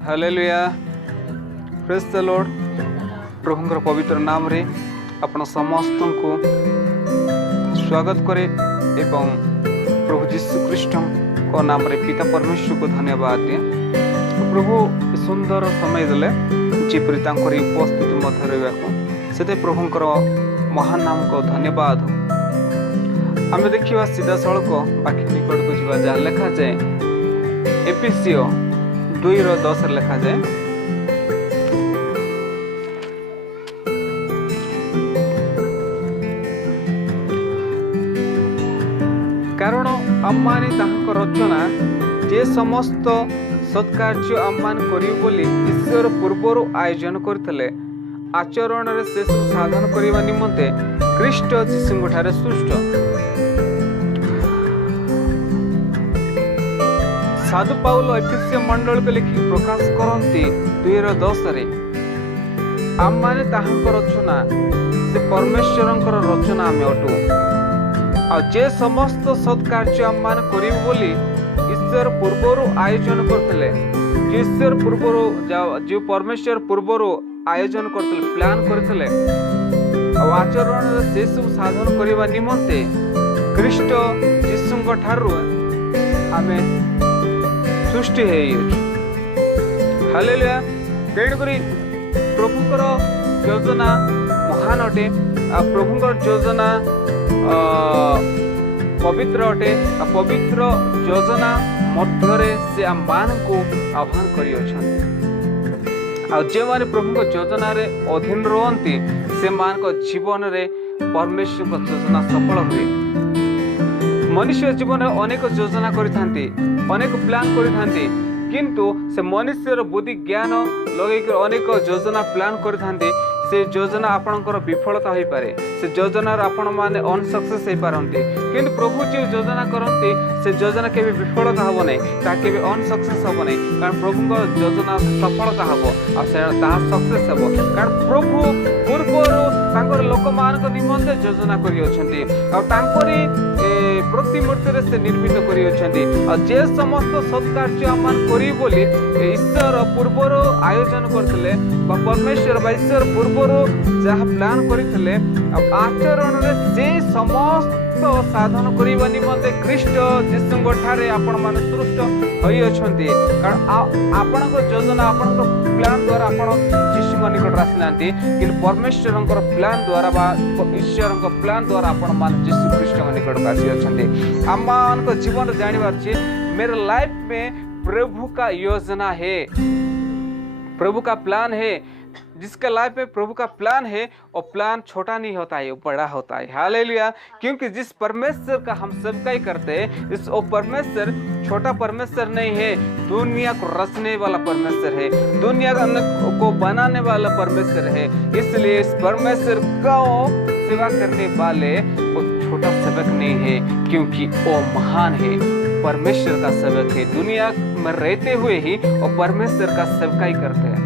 Hallelujah praise the lord. प्रभुंकर पवित्र नाम रे आपण समस्त को स्वागत करे एवं प्रभु जीशु ख्रीष्ट को नाम रे पिता परमेश्वर को धन्यवाद दिए। प्रभु सुंदर समय देले जेपरि तांकर उपस्थिति मध्य रहबाको सेते प्रभुंकर महान नाम को धन्यवाद। आम देखा सीधा सड़क बाकी निकट को जीवा जहाँ लिखा जाए एफिसियो 2:10 लिखा जाए, कारण आम्माने ताहांक रचना जे समस्त सत्कार्य आम्मान करियो बोली ईश्वर पूर्वरु आयोजन करथिले आचरण रे से साधन करिवा निमंते ख्रीष्ट जीशु ठारे सृष्ट। साधु पाउल एफिसियो मंडल को लिखि प्रकाश करती 2:10 रे आम माने ताहांक रचना से परमेश्वरंकर रचना आमे अटू आ जे समस्त सत्कार्य आम मान करिब बोली ईश्वर पूर्वरु आयोजन करथिले। ईश्वर पूर्वरु जो परमेश्वर पूर्वरु आयोजन करथिले प्लान करथिले आ आचरण से सब साधन करिवा निमंते ख्रीष्ट जीशुंक ठारु आमे सृष्टि है। हालेलुया। तेणुकरी प्रभुंकर योजना महान अटे, प्रभुंकर योजना पवित्र अटे। पवित्र योजना मध्यरे से आम मान को आह्वान करी अछन आ जे माने प्रभुंक योजना रे अधीन रहंती से मान को जीवन रे परमेश्वर को योजना सफल हुए। मनुष्य जीवन अनेक योजना करिथांती, अनेक प्लान करिथांती, किंतु से मनुष्यर बुद्धि ज्ञान लगे अनेक योजना प्लान करिथांती से योजना आपणकर विफलता हो पारे, से योजना आपण माने अनसक्सेस हो पारंती। किंतु प्रभु जो योजना करंती से योजना केबे विफलता हबो नै, ता केबे अनसक्सेस हबो नै, कारण प्रभु योजना सफलता हबो आ से ता सक्सेस हबो। कारण प्रभु पूर्वरु तांकर लोक मानक निमंते योजना करि अछंती आ तांकरी प्रतिमूर्ति रे से निर्मित करि अछंती आ जे समस्त सत्कार्य आमान करि बोली ईश्वर पूर्वरु आयोजन करथिले बा परमेश्वर बा ईश्वर पूर्वरु जहा प्लान करथिले आचरण रे से समस्त साधन करिवा निमंते ख्रीष्ट जीशुंक ठारे आपण माने सृष्ट होई अछंती। कारण आपणक योजना आपणक प्लान द्वारा आपण जीशुंक निकट आसिनांती, किंतु परमेश्वरंकर प्लान द्वारा बा ईश्वरंक प्लान द्वारा आपण माने जीशु ख्रीष्टंक निकट आसी अछंती। आमानक जीवन जानिबार छी मेरे लाइफ में प्रभु का योजना है, प्रभु का प्लान है। जिसका लाइफ में प्रभु का प्लान है और प्लान छोटा नहीं होता है, वो बड़ा होता है। हालेलुया। क्योंकि जिस परमेश्वर का हम सबका ही करते हैं इस वो परमेश्वर छोटा परमेश्वर नहीं है, दुनिया को रचने वाला परमेश्वर है, दुनिया को बनाने वाला परमेश्वर है। इसलिए इस परमेश्वर का सेवा करने वाले वो छोटा सेवक नहीं है, क्योंकि वो महान है, परमेश्वर का सेवक है। दुनिया में रहते हुए ही वो परमेश्वर का सेवका ही करते हैं।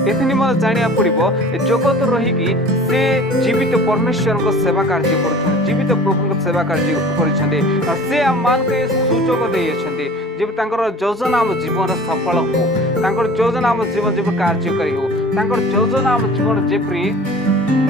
एथनि मत जानिया पड़िबो जगत रहीकि से जीवित परमेश्वर को सेवा कार्य करछन, जीवित प्रभु को सेवा कार्य करछन्ते और से हम मान के सुजोग देइ अछन्ते जे तांकर योजना हम जीवन सफल हो, तांकर योजना हम जीवन जे कार्य करी हो, तांकर योजना हम जीवन जेपरि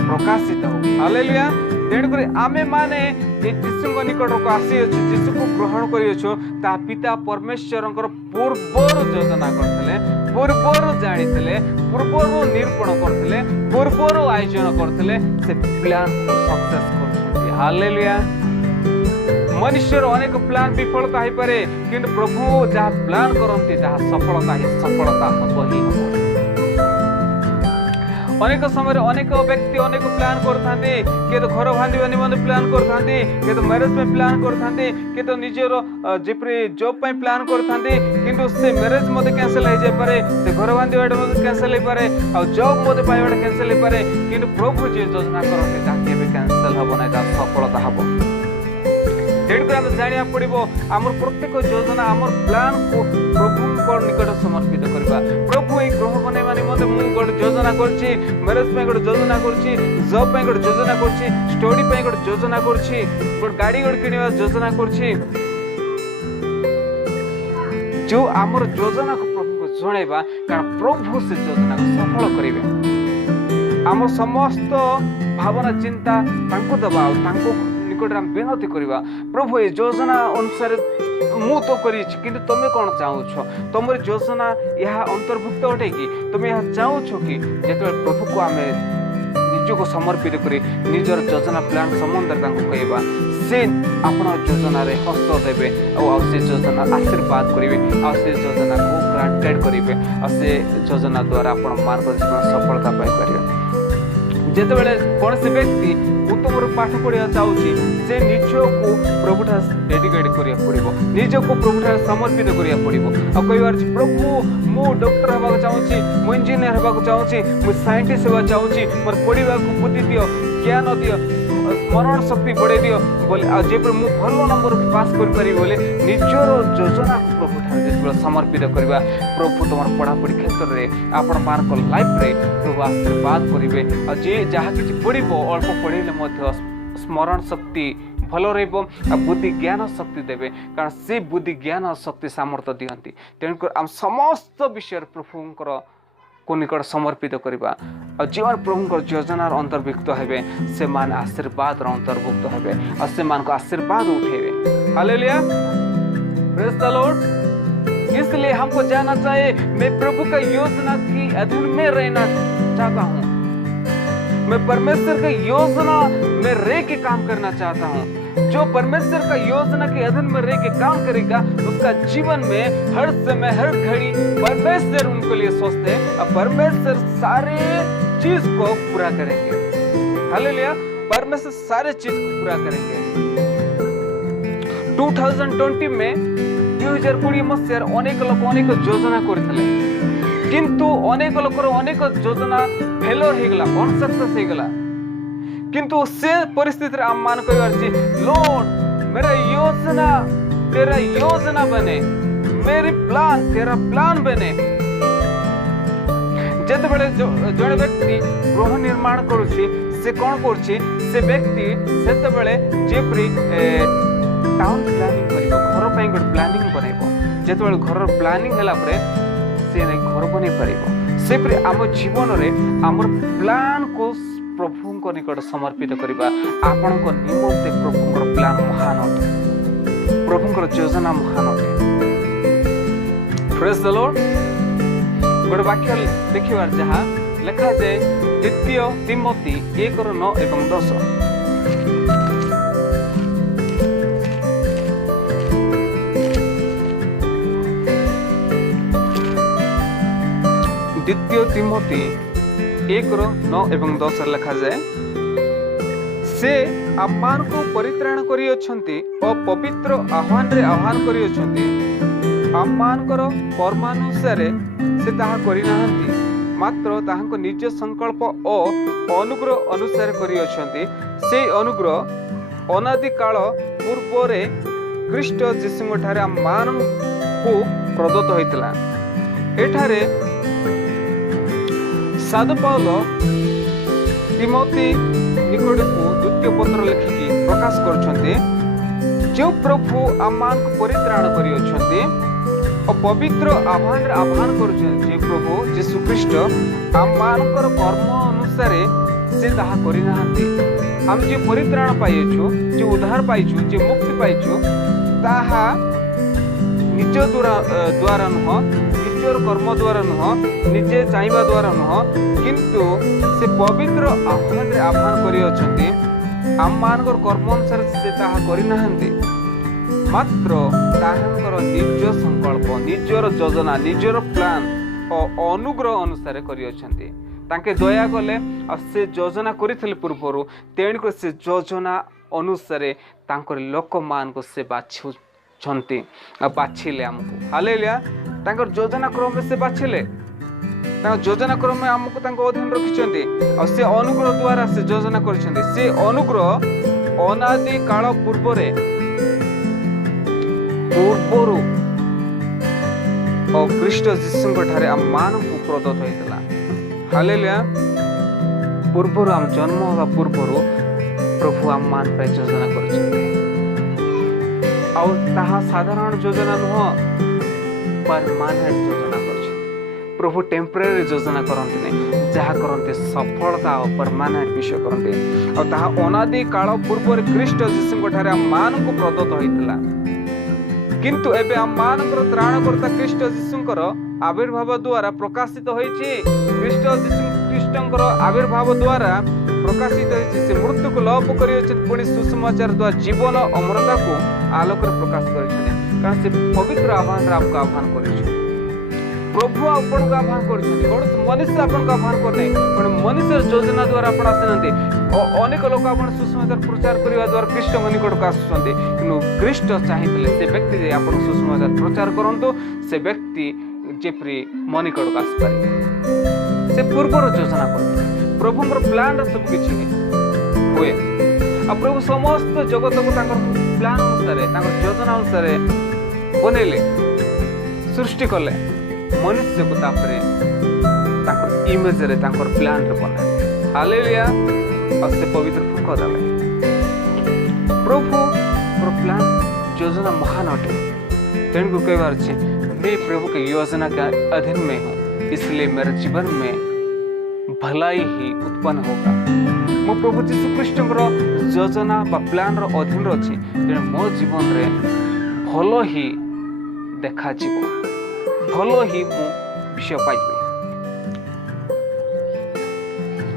प्रकाशित हो। हालेलुया। तेणुकरी आमे माने जे जीशुंक निकट को आसी अछि, जीशु को ग्रहण करि अछो ता पिता परमेश्वरंकर पूर्वरु योजना करथिले, पूर्वरु जानिथिले, पूर्वरु निरूपण करथिले, पूर्वरु आयोजन करथिले, से प्लान को सक्सेस करछन्ती। हालेलुया। मनुष्यर अनेक प्लान विफलता हो पारे, किंतु प्रभु जहाँ प्लान करती जहाँ सफलता ही सफलता हम ही हम। अनेक समय अनेक व्यक्ति अनेक प्लान करते, किए तो घर बांधा निमंते प्लान करते, किए तो मैरेज में प्लान करते, किए तो निजर जेपरि जॉब पे प्लान करते, किंतु से मैरेज मते कैंसिल हो जाय पारे, से घर बांधा मते कैंसिल हो पारे आ जॉब मते पाइबाटा कैंसिल हो पारे, किंतु प्रभु जे योजना करते ता केबे कैंसिल हबो नै, ता सफलता हबो। तेणुकर आम जाना पड़ो आमर प्रत्येक योजना आमर प्लान को प्रभु निकट समर्पित करवा। प्रभु ये ग्रह बनवा निमंते मुझे गोटे योजना करछि, मैरेज पे गोटे योजना करछि, जॉब पे गोटे योजना करछि, स्टडी पे गोटे योजना करछि, गोटे गाड़ी गोटे किणवा योजना करछि। जो आमर योजना को प्रभु को जणैबा कारण प्रभु से योजना को सफल करेंगे। आम समस्त भावना चिंता तांको दबा तांको निकट हम विनती करवा प्रभु ये योजना अनुसार मु तो करी किंतु तुम कौन चाहूछ तुम योजना यह अंतर्भुक्त अटे कि तुम यह चाहूछ कि जिते प्रभु को आम निजक समर्पित कर निजर योजना प्लान संबंध कहवा से आपण योजना रे हस्त देवे और से योजना आशीर्वाद करेंगे आ से योजना को ग्रांटेड करेंगे आ से योजना द्वारा आपण मानव जीवन सफलता पाई जिते बड़े कौन से व्यक्ति उत्तम पाठ पढ़ा चाहूँगी से निज को प्रभुठा डेडिकेट करा पड़ो निज को प्रभुठा समर्पित करा पड़ो आ कह प्रभु मु डॉक्टर होगा चाहूँगी मु इंजीनियर होगा चाहूँगी मु साइंटिस्ट होगा चाहूँगी मोर पढ़ा बुद्धि दियो ज्ञान दियो स्मरण शक्ति बढ़े दियो बोले आज मु भल नंबर पास कर बोले निजर योजना को प्रभु जो समर्पित करवा प्रभु तुम पढ़ापढ़ी क्षेत्र में आपण मान लाइफ रे प्रभु आशीर्वाद करेंगे आ जे जहाँ कि पढ़ो अल्प पढ़े स्मरण शक्ति भल रुद्धि ज्ञान शक्ति देवे कारण से बुद्धि ज्ञान शक्ति सामर्थ्य दिखती तेणुक आम समस्त विषय प्रभुंर को निकट समर्पित करवा और जीवन प्रभुंर योजनार अंतर्भुक्त हेबे से मान आशीर्वाद अंतर्भुक्त हेबे और से मान को आशीर्वाद उठेबे। Hallelujah, praise the lord. इसलिए हमको जानना चाहिए मैं प्रभु का योजना की अधीन में रहना चाहता हूँ, मैं परमेश्वर की योजना में रह के काम करना चाहता हूँ। जो परमेश्वर का योजना के अधीन में रह के काम करेगा उसका जीवन में हर समय हर घड़ी परमेश्वर उनको लिए सोचते हैं और परमेश्वर सारे चीज को पूरा करेंगे। हालेलुया, परमेश्वर सारे चीज को पूरा करेंगे। 2020 में 2020 मसीहार अनेक लोक अनेक योजना करथिले किंतु अनेक लोकर अनेक योजना फेलर हो गला अनसक्सेस हो गला किंतु से परिस्थिति रे आम मान कहबार छी लॉर्ड मेरा योजना तेरा योजना बने, मेरी प्लान तेरा प्लान बने। जते बेले जड़े व्यक्ति गृह निर्माण करूची से कौन करूची से व्यक्ति सेते बेले जेपरी टाउन प्लानिंग करिवो घर पई गुड प्लानिंग बनाइबो जते बेले घर प्लानिंग हला परे से नै घर बनै परिबो सेपरी आम जीवन रे हमर प्लान को प्रभु को निकट समर्पित करवा आपण को निमंते प्रभु प्लान महान अटे प्रभु योजना महान अटे। Praise the Lord. गोटे वाक्य देखिबार जहाँ लिखा जाए द्वितीय तिमोथी 1:9 एवं 10 द्वितीय तिमोथी 1:9 एवं 10 लिखा जाए से आह्वान को परित्राण करी अछंती और पवित्र आह्वान रे आह्वान करी अछंती आम्मानकर कर्मानुसार से ताहा करि नाहंती मात्र ताहांको निज संकल्प और अनुग्रह अनुसार करी अछंती से अनुग्रह अनादि काल पूर्व रे ख्रीष्ट जीशु ठारे आम्मान को प्रदत्त होइतला। एठारे साधु पाउल तिमोथी निकट को द्वितीय पत्र लिखिकी प्रकाश करछन्ते जो प्रभु आम्मान को परित्राण करी अछन्ते और पवित्र आह्वान रे आह्वान करछन्ते जे प्रभु यीशु ख्रीष्ट आम्मानकर कर्म अनुसार से ताहा करि नाहंती। हम जे परित्राण पाइछु जे उद्धार पाइछु जे मुक्ति पाइछु ताहा निज द्वारा नुह निजर कर्म द्वारा नुह निजे चाहवा द्वारा नुह किंतु से पवित्र आह्वान रे आह्वान करी अछन्ती आम्मानकर कर्म अनुसार से ताहा करि नाहंती मात्र ताहांकर निज संकल्प निजर योजना निजर प्लान और अनुग्रह अनुसार करी अछन्ती तांके दया कले और से योजना करिथिले पूर्वरु तेणुक से योजना अनुसार तांकर लोक मान को से बाछु छन्ती बाछिले हमको। हालेलुया, तांकर योजना क्रम में से बाछिले योजना क्रम में हमको तांको अधीन रखिछन्ती और से अनुग्रह द्वारा से योजना करिछन्ती से अनुग्रह अनादि काल पूर्व रे पूर्वरु और ख्रीष्ट जीशु ठारे आम्मान को प्रदत्त होइतला। हालेलुया, पूर्वरु हम जन्म होगा पूर्वरु प्रभु आम्मान पे योजना करिछन्ती और ताहा साधारण योजना नुह परमानेंट योजना करिछन्ती। प्रभु टेम्परेरी योजना करते नहीं, जहाँ करते सफलता और परमानेंट विषय करते और ताहा अनादि काल पूर्व ख्रीष्ट जीशु ठारे आम मान को प्रदत्त होता, किंतु एबे आम मानकर त्राणकर्ता ख्रीष्ट जीशुंकर आविर्भाव द्वारा प्रकाशित होइछि। ख्रीष्ट जीशु ख्रीष्टंकर आविर्भाव द्वारा प्रकाशित होइछि। से मृत्यु को लोप करियो पुणी सुसमाचार द्वारा जीवन अमरता को आलोक प्रकाश करिछथि। कारण से पवित्र आह्वान आपको आह्वान करिछि। प्रभु आपण को आह्वान करिछथि। कोन मनुष्य आपण को आह्वान करने पण मनुष्य योजना द्वारा आपण आसनते। अनेक लोक आपण सुसमाचार प्रचार करबा द्वारा ख्रीष्ट निकट को आसुछन्ते, किंतु ख्रीष्ट चाहितले से व्यक्ति जे आपण सुसमाचार प्रचार करंतो, से व्यक्ति जेपरि मनिकट को आस पारे। से पूर्वर योजना करते प्रभुଙ୍କର प्लान सब किछि हुए। आ प्रभु समस्त जगत को तांकर प्लान अनुसार तांकर योजना अनुसार बनेले, सृष्टि कले। मनुष्य को तापरे तांकर इमेज रे तांकर प्लान रे बने। हालेलुया। और से पवित्र फुक देले। प्रभु और प्लान योजना महान अटे। तेणु को कहबार छै मैं प्रभु के योजना के अधीन में हूँ, इसलिए मेरे जीवन में भलाई ही उत्पन्न होगा। मो प्रभु जीशु ख्रीष्टंकर योजना बा प्लान रो अधीन अछि, तेणु मो जीवन रे भलो ही देखा जीव, भलो ही मो विषय पाइबे।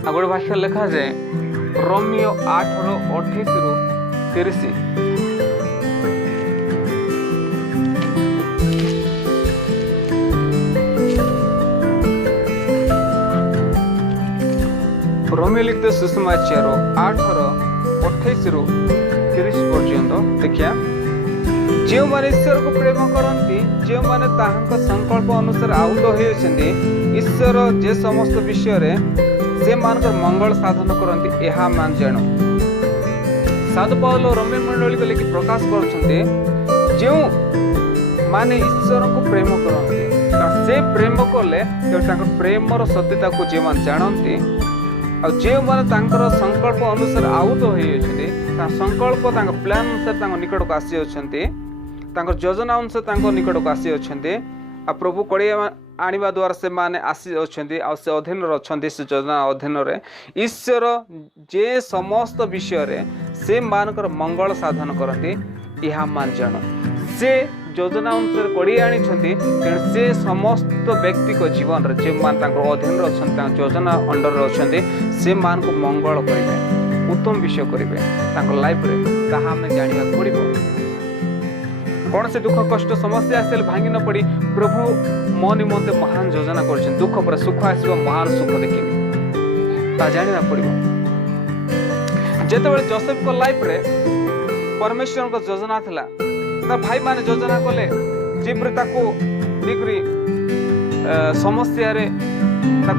आगोड़ वाक्य लिखा जाए रोमियो 8:28-30। रोमियो लिखते सुसमाचार 8:28-30 पर्यंत देखिया। जो माने ईश्वर को प्रेम करती, जो माने ताहांक संकल्प अनुसार आहुत होइछन्ति, ईश्वर जे समस्त विषय रे से मानकर मंगल साधन करती यह मान जाणु। साधु पाउल रोमी मंडली को लेकिन प्रकाश करछन्ते, जो माने ईश्वर को प्रेम करते से प्रेम कले तो प्रेमर सत्यता को जे मान जानते और जे माने तांकर संकल्प अनुसार आहुत होइछन्ति, ता संकल्प तांक प्लान अनुसार तांक निकट को आसी अछन्ति, तांकर योजना अनुसार तांक निकट को आसी अछन्ति। आ प्रभु कड़िया आनिबा द्वारा से माने आसी अछन्ति आ से अधीन रछन्ति। से योजना अधीन रे ईश्वर जे समस्त विषय रे से मानकर मंगल साधन करते यह मान जान। से योजना अनुसार कड़िया आनी तेणु से समस्त व्यक्ति को जीवन रे जे मान तांकर अधीन रछन्ति, योजना अंडर रछन्ति, से मान को मंगल करिवे, उत्तम विषय करिवे तांकर लाइफ रे। ताहा हम जानिबा पड़िबो। कौन से दुख कष्ट समस्या आसे भांगी न पड़ी प्रभु मो निमंते महान योजना कर। दुख पर सुख आस महान सुख देखिए ता जाना पड़ो। जिते जोसेफ को लाइफ रे परमेश्वर को योजना थिला, तार भाई माने योजना कले जीव देखरी समस्या रे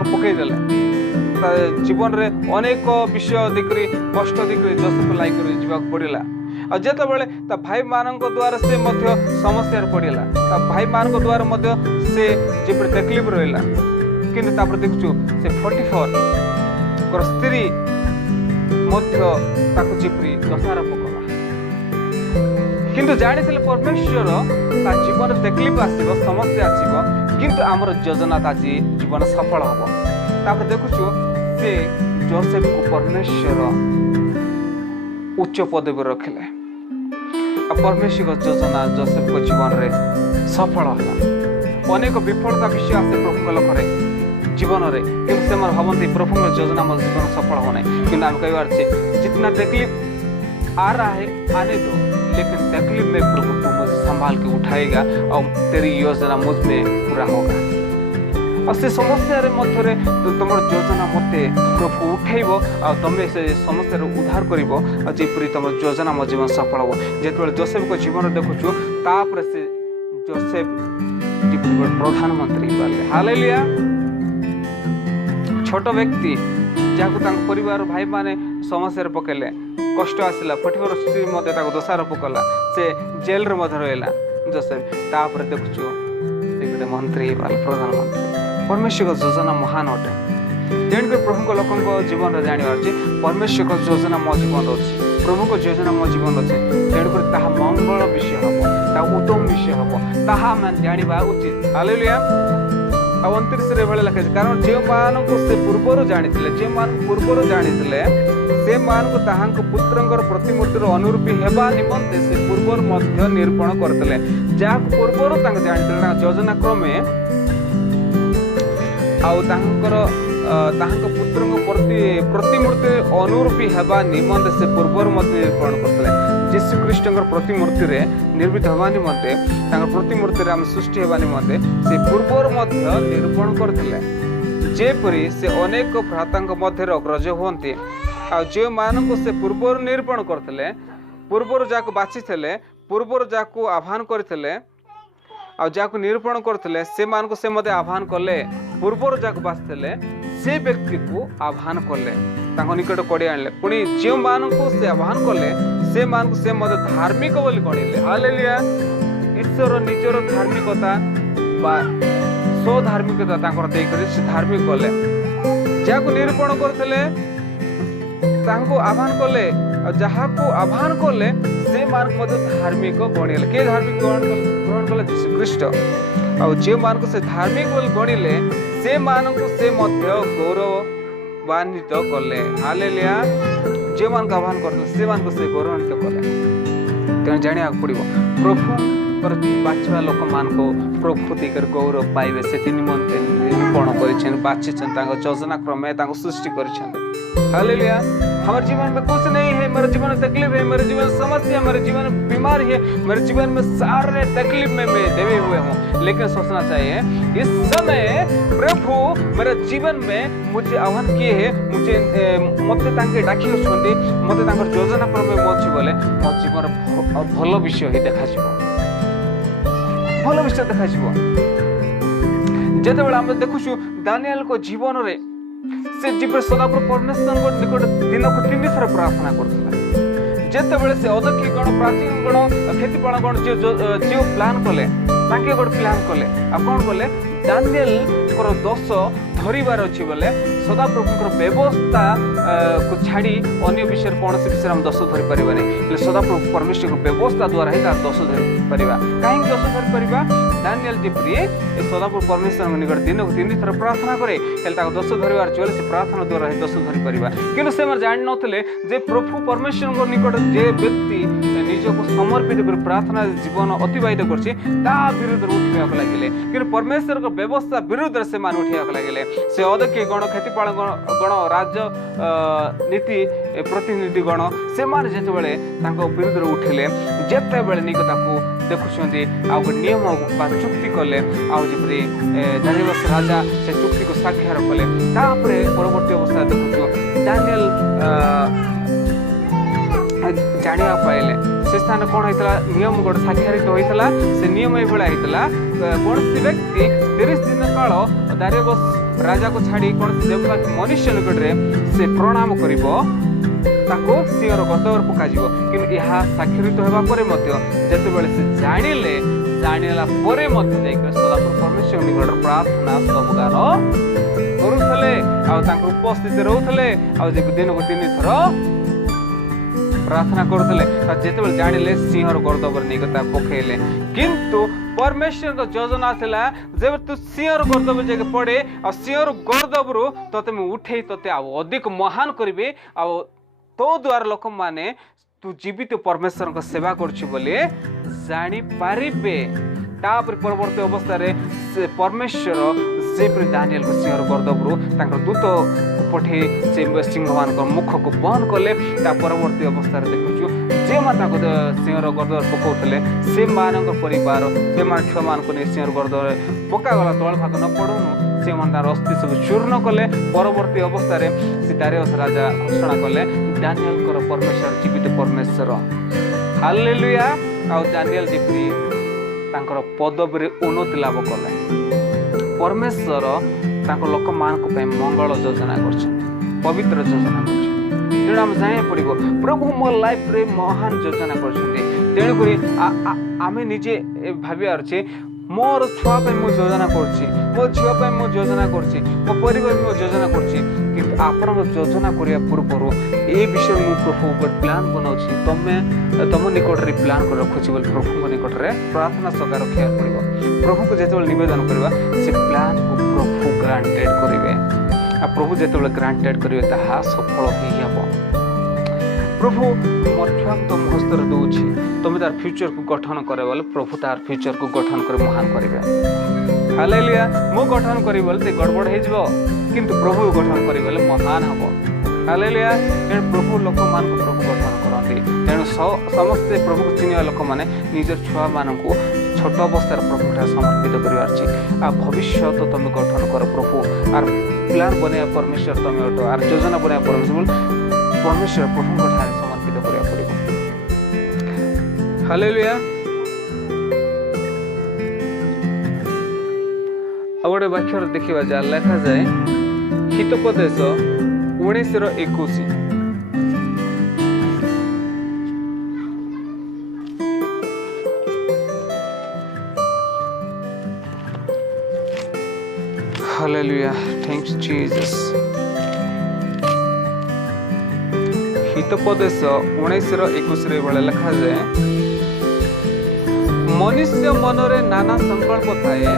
पकई देले। जीवन रे अनेक विषय देखरी कष्ट देखरी जोसेफ लाइफ जीवा पड़िला। और जेते बेले ता भाई मानक द्वारा से मध्य समस्या पड़िला, ता भाई मानक द्वारा मध्य से जेपरि तकलीफ रहिला, किंतु तापर देखछु से 44 कर स्त्री मध्य ताको जेपरि दशार पकला। किंतु जानिथिले परमेश्वर ता जीवन तकलीफ आसीबो, समस्या आसीबो, किंतु हमर योजना ता जीवन सफल हबो। तापर देखछु से जोसेफ को परमेश्वर उच्च पदवी रखिले। परमेश्वर योजना जोसेफ को जीवन रे सफल होला। अनेक विफलता विषय आसे प्रभु लखरे जीवन रे, किंतु से भावती प्रभु योजना मो जीवन सफल होना। किंतु हम कहबार छे जितना तकलीफ आ रहा है आने दो, लेकिन तकलीफ में प्रभु तू मुझे संभाल के उठाएगा और तेरी योजना मुझ में पूरा होगा। और से समस्या रे मध्य रे तो तुमर योजना मते प्रभु उठेइबो और तमे से समस्या रे उद्धार करिवो और जेपरि तुमर योजना मो जीवन सफल हो। जेतबे जोसेफ को जीवन देखुछु तापर से जोसेफ जेपरि प्रधानमंत्री बनले। हालेलुया। छोट व्यक्ति जाको तांक परिवार भाई माने समस्या रे पकेले, कष्ट आसिला, 44 स्त्री मते ताको दोषार पकला, से जेल रे मध्य रहला जोसेफ। तापर देखुछु से गोटे मंत्री बाल प्रधानमंत्री। परमेश्वर योजना महान अटे। तेणुकर प्रभु लोकों जीवन जानवर परमेश्वर योजना मो जीवन अच्छी, प्रभु को योजना मो जीवन अच्छे। तेणुकर ताहा मंगल विषय हम, उत्तम विषय हम, ताहा जाना उचित। हालेलुया। 29 भाई लिखाई कारण जो मान को से पूर्वर जानी जो मान पूर्वर जानी से मान को ताहांक पुत्रंकर प्रतिमूर्तिर अनुरूपी हेबा निमंते से पूर्वर मध्य निरूपण करते जहाँ पूर्वर जानी योजना क्रमे ताहांक पुत्रंक प्रतिमूर्ति अनुरूपी हेबा निमंते से पूर्वर मध्य निरूपण करते यीशु ख्रीष्टंकर प्रतिमूर्ति रे निर्मित हेबा निमंते प्रतिमूर्ति रे हम सृष्टि हेबा निमंते से पूर्वर मध्य निरूपण करते जेपरी से अनेक भ्रातांक मध्य अग्रज हुंती आ जो मान को से पूर्वर निरूपण करते पूर्वर जाको बाछि पूर्वर जाको आह्वान करते आ जाको निरूपण करते से मान को से मते आह्वान कले पूर्वर जाको बाछिले से व्यक्ति को आह्वान कले ताको निकट कोडी आनले पुनी जो मान को से आह्वान कले से मान को से मते धार्मिक बोली गणिले हालेलुया ईश्वर निजर धार्मिकता बा सो धार्मिकता ताकर देई करी से धार्मिक कले जाको निरूपण करते तांको आह्वान कले जहाँ को आह्वान कले से मान मध्य धार्मिक गणिले के धार्मिक ग्रहण कले यीशु ख्रीष्ट आ जे मान को से धार्मिक बोल गणिले से मान को से मध्य गौरवान्वित कले हालेलुया जे मान का आह्वान करते से मान को से गौरवान्वित कले तेणु जानिया पड़ो प्रभु बाछा लोक मान को प्रभु देकर गौरव पाइबे से निमंते निरूपण कर बाछी योजना क्रमे सृष्टि कर हालेलुया हमारे जीवन में कुछ नहीं है मेरे जीवन में तकलीफ है मेरे जीवन में समस्या मेरे जीवन में बीमारी है मेरे जीवन में सारे तकलीफ में मैं देवे हुए हूँ लेकिन सोचना चाहिए इस समय प्रभु मेरे जीवन में मुझे आह्वान किए है मुझे मते तांके डाकी होछंती मते तांकर योजना क्रमे मोछि बोले मो जीवन भलो विषय ही देखा जिवो भलो विषय देखा जिवो जेते बेला हम देखुछु दानिएल को जीवन रे से जीवन सदापुर परमेश्वर को निकट दिन को 3 थर प्रार्थना करथिला जेते बेले से अदक्षी गण प्राचीन गण खेतीपाल गण जो प्लान कले ताके गोट प्लान कले आ कोन कले दानिएल को दोष धरिबार अछि बोले सदाप्रभुकर व्यवस्था को छाड़ी अन्य विषय कौन से विषय हम दोष धरि परिबानी सदाप्रभु परमेश्वर को व्यवस्था द्वारा ही तार दोष धरि परिबा काहे दोष धरि परिबा दानिएल जेपरि सदाप्रभु परमेश्वर निकट दिन को 3 थर प्रार्थना करे हेल ताको दोष धरिबार चले से प्रार्थना द्वारा ही दोष धरि परिबा किंतु से मर जानि नथले जे प्रभु परमेश्वर को निकट जे व्यक्ति निज को समर्पित कर प्रार्थना जीवन अतिबाहित करछि ता विरुद्ध उठिया लागिले किंतु परमेश्वर को व्यवस्था विरुद्ध से मान उठिया लागिले से अदके गण खेतीपाल गण राज्य नीति प्रतिनिधि गण से मान जेते बेले ताको विरुद्ध उठिले जेते बेले निकता को देखुछंती आ नियम बा चुक्ति कले आ जेपरि दानिएल राजा से चुक्ति को साक्षर कले तापरे परवर्ती अवस्था देखुछु दानिएल जानिया पाइले से स्थान कौन होता नियम गोटे साक्षरित होता से नियम ये होता कौन सी व्यक्ति 30 दिन काल दानिएल राजा को छाड़ी कौन से देवता मनुष्य निकटरे से प्रणाम करिवो ताको सिंहर गदर पका जिवो किंतु यहा साक्षरित होबा परे मध्य जते बेले से जानिला परे मध्य जाइक सदापुर परमेश्वर निकट प्रार्थना सब गान करूथले आ तांको उपस्थित रहउथले आ जे दिन को 3 थर प्रार्थना करते जेते बेले जानिले सिंहर गर्दबर निकता पखेले किंतु परमेश्वर को योजना थिला जब तू सिंहर गर्दब जगह पड़े आ सिंहर गर्दबरु तते में उठे तते आ अधिक महान करिवे आ तो द्वार लोक माने तू जीवित परमेश्वर को सेवा करछु बोले जानि पारिबे तापर परवर्ती अवस्था रे से परमेश्वर जेपरि दानिएल को सिंहर गर्दबरु तांकर दूत पठे से सिंहमान को मुख को बंद कले ता परवर्ती अवस्था रे देखुछु जे माता को सिंहर गर्दबर पकाउथले से मानक परिवार से मान क्षमान को सिंहर गर्दबर पका गला तळ भाग न पडुनु से मान तार अस्थि सब चूर्ण कले परवर्ती अवस्था रे से दारियस राजा घोषणा कले दानिएल को परमेश्वर जीवित परमेश्वर हालेलुया आ दानिएल जेपरि तांकर पदवी रे उन्नति लाभ कले परमेश्वर तांको लोक मान को पे मंगल योजना करछन पवित्र योजना करछन तेणु हम जाने पड़ो प्रभु मो लाइफ रे महान योजना करछन तेणु करी आमे निजे भाबियार छे मोर छुआ पे मो योजना करछि मो झियो पे मो योजना करछि मो परिवार मो योजना करछि किंतु आपन योजना करिया पूर्व ए विषय मो प्रभु ऊपर प्लान बनाउछि तम निकट रे प्लान कर रखुछि बोल प्रभु निकट रे प्रार्थना सगा रखिया पड़ो प्रभु को जेते निवेदन करबा से प्लान को ग्रांटेड करेंगे प्रभु जो ग्रांटेड करेंगे ताहा सफल हो प्रभु मोर छुआ तुम हस्तर दूची तुम तार फ्यूचर को गठन करे बोले प्रभु तार फ्यूचर को गठन कर महान करेंगे हालेलुया मु गठन करी बोले गड़बड़ हो किंतु प्रभु गठन करी बोले महान हम हालेलुया तेणु प्रभु लोक मान को प्रभु गठन करती तेणु समस्ते प्रभु को चिन्ह लोक मैंने निजर छुआ मान को छोट अवस्थार प्रभु समर्पित कर भविष्य तो तुम गठन कर प्रभु आर प्लान बनया परमेश्वर तुम अट आर योजना बनया परमेश्वर प्रभु समर्पित करा पड़ो हालेलुया गोटे वाक्य देखा जा लिखा जाए Hitopadesha 19:21 hallelujah thanks Jesus Hitopadesha 19:21 रे लिखा जाए मनुष्य मनरे नाना संकल्प थाए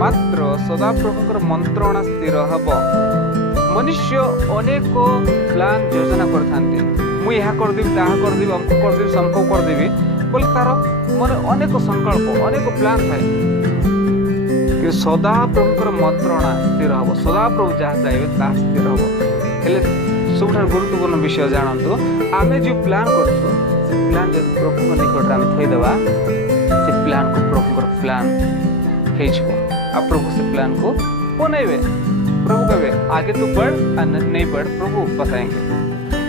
मात्र सदाप्रभुकर मंत्रणा स्थिर हब मनुष्य अनेक प्लान योजना करथांती मु यह करदेवी ताहा करदेवी अमको करदेवी समको करदेवी बोले तार मन अनेक संकल्प अनेक प्लान थाए कि सदा प्रभुकर मंत्रणा स्थिर हब सदा प्रभु जहाँ चाहिए ता स्थिर हब हेले सब गुरुत्वपूर्ण विषय जानतु आमे जो प्लान करछु से प्लान जब प्रभु निकट आमे थईदेबा से प्लान को प्रभुकर प्लान हे छो आ प्रभु से प्लान को बनेबे प्रभु कहे आगे तू बढ़ नहीं बढ़ प्रभु बताएंगे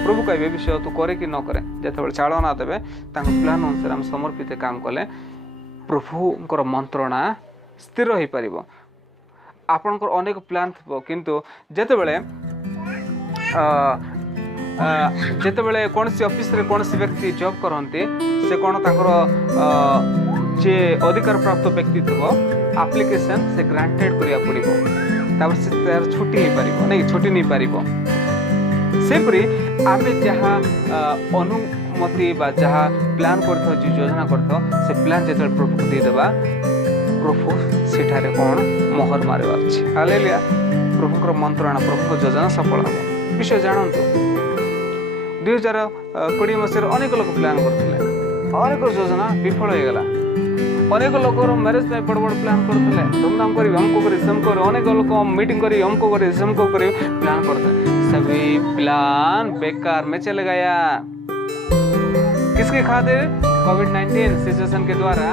प्रभु कहे विषय तू करे कि न करे जो चालना देवे प्लान अनुसार आम समर्पित काम कले प्रभुंकर मंत्रणा स्थिर हो पार आपणकर अनेक प्लान थो किंतु जेतेबेले जेतेबेले कौन सी ऑफिस रे कौन सी व्यक्ति जॉब करते से कौन तांकर जे अधिकार प्राप्त व्यक्ति थो एप्लिकेशन से ग्रांटेड करिया पड़िबो तापर से तार छुट्टी नहीं पारिबो नहीं छुट्टी नहीं पारिबो सेपरी आमे जहाँ अनुमति बा जहाँ प्लान करथो जो योजना करथो से प्लान जेतल प्रभु को दे देबा प्रभु सेठारे कोन मोहर मारबा अछि हालेलुया प्रभुकर मंत्रणा प्रभुकर योजना सफल हो विषय जानंतु 2020 मसीह अनेक लोग प्लान करथिले अनेक योजना विफल हो गला अनेक लोक मैरेज में बड़ बड़ प्लान करते धूमधाम कर हमको कर हमको अनेक लोग मीटिंग करी हमको कर हमको कर प्लान करते सभी प्लान बेकार में चले गया किसके खातिर कोविड-19 सिचुएशन के द्वारा